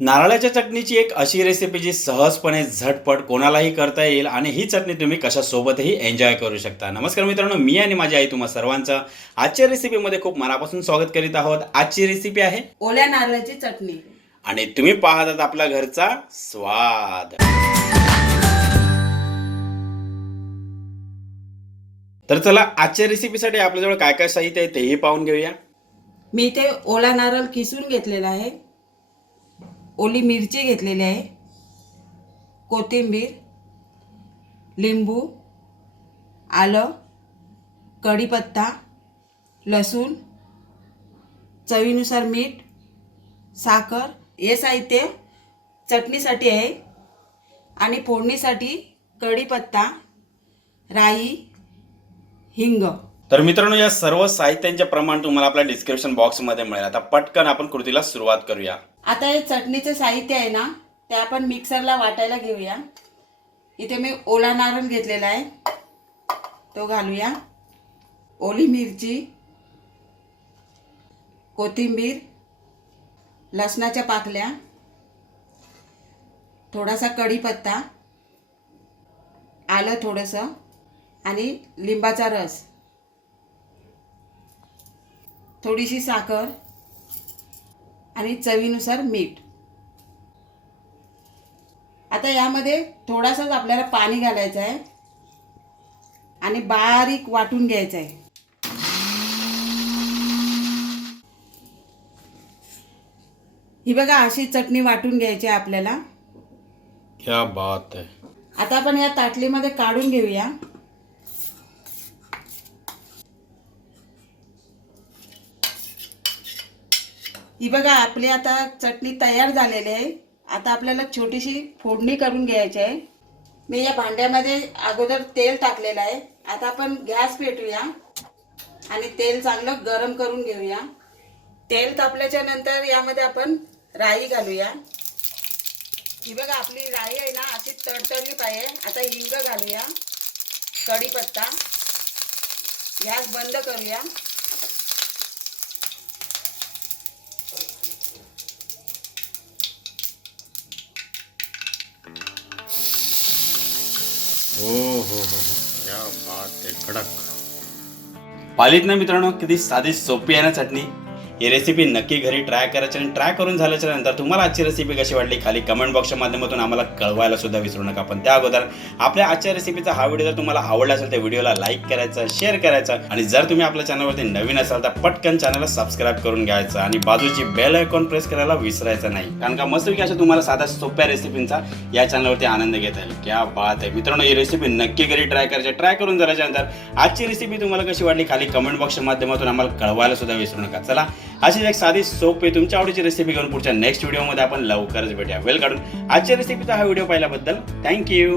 नारळाच्या चटणीची एक अशी रेसिपी जी सहजपणे झटपट कोणालाही करता येईल आणि ही चटणी तुम्ही कशासोबतही एन्जॉय करू शकता. नमस्कार मित्रांनो, मी आणि माझी आई तुम्हा सर्वांचं आजच्या रेसिपीमध्ये खूप मनापासून स्वागत करीत आहोत. आजची रेसिपी आहे ओल्या नारळाची चटणी. आणि तुम्ही पाहत आहात आपल्या घरचा स्वाद. तर चला, आजच्या रेसिपीसाठी आपल्याजवळ काय काय साहित्य आहे तेही पाहून घेऊया. मी ते ओला नारळ किसून घेतलेला आहे, ओली मिरची घेतलेली आहे, कोथिंबीर, लिंबू, आलं, कढीपत्ता, लसूण, चवीनुसार मीठ, साखर. हे साहित्य चटणीसाठी आहे आणि फोडणीसाठी कढीपत्ता, राई, हिंग. तर मित्रांनो, या सर्व साहित्यांचे प्रमाण तुम्हाला आपल्या डिस्क्रिप्शन बॉक्समध्ये मिळेल. आता पटकन आपण कृतीला सुरुवात करूया. आता हे चटणीचं साहित्य आहे ना, ते आपण मिक्सरला वाटायला घेऊया. इथे मी ओला नारळ घेतलेला आहे, तो घालूया. ओली मिरची, कोथिंबीर, लसणाच्या पाकल्या, थोडासा कढीपत्ता, आलं थोडंसं आणि लिंबाचा रस, थोडीशी साखर आणि चवीनुसार मीठ. आता यामध्ये थोडासाच आपल्याला पाणी घालायचं आहे आणि बारीक वाटून घ्यायचं आहे. ही बघा, अशी चटणी वाटून घ्यायची आहे आपल्याला. क्या बात है. आता आपण या ताटलीमध्ये काढून घेऊया. ही बघा, आपली आता चटणी तयार झालेली आहे. आता आपल्याला छोटीशी फोडणी करून घ्यायची आहे. मी या भांड्यामध्ये अगोदर तेल टाकलेलं आहे. आता आपण गॅस पेटूया आणि तेल चांगलं गरम करून घेऊया. तेल तापल्याच्या नंतर यामध्ये आपण राई घालूया. ही बघा, आपली राई आहे ना, अशी तडतडली पाहिजे. आता हिंग घालूया, कढीपत्ता. गॅस बंद करूया. हो, क्या बात है, कडक. पाहिलीत ना मित्रांनो, किती साधी सोपी आहे ना चटणी. ही रेसिपी नक्की घरी ट्राय करायची आणि ट्राय करून झाल्याच्या नंतर तुम्हाला आजची रेसिपी कशी वाटली खाली कमेंट बॉक्सच्या माध्यमातून आम्हाला कळवायला सुद्धा विसरू नका. पण त्या अगोदर आपल्या आजच्या रेसिपीचा हा व्हिडिओ जर तुम्हाला आवडला असेल तर व्हिडिओला लाईक करायचं, शेअर करायचं आणि जर तुम्ही आपल्या चॅनलवरती नवीन असाल तर पटकन चॅनलला सबस्क्राईब करून घ्यायचं आणि बाजूची बेल आयकॉन प्रेस करायला विसरायचं नाही. कारण का मस्तपैकी अशा तुम्हाला साध्या सोप्या रेसिपींचा या चॅनलवरती आनंद घेता येईल. क्या बात आहे मित्रांनो, ही रेसिपी नक्की घरी ट्राय करायची. ट्राय करून झाल्याच्या नंतर आजची रेसिपी तुम्हाला कशी वाटली खाली कमेंट बॉक्सच्या माध्यमातून आम्हाला कळवायला सुद्धा विसरू नका. चला, अशीच एक साधी सोपी तुमच्या आवडीची रेसिपी घेऊन पुढच्या नेक्स्ट व्हिडिओमध्ये आपण लवकरच भेटूया. वेल काढून आजच्या रेसिपीचा हा व्हिडिओ पाहिल्याबद्दल थँक्यू.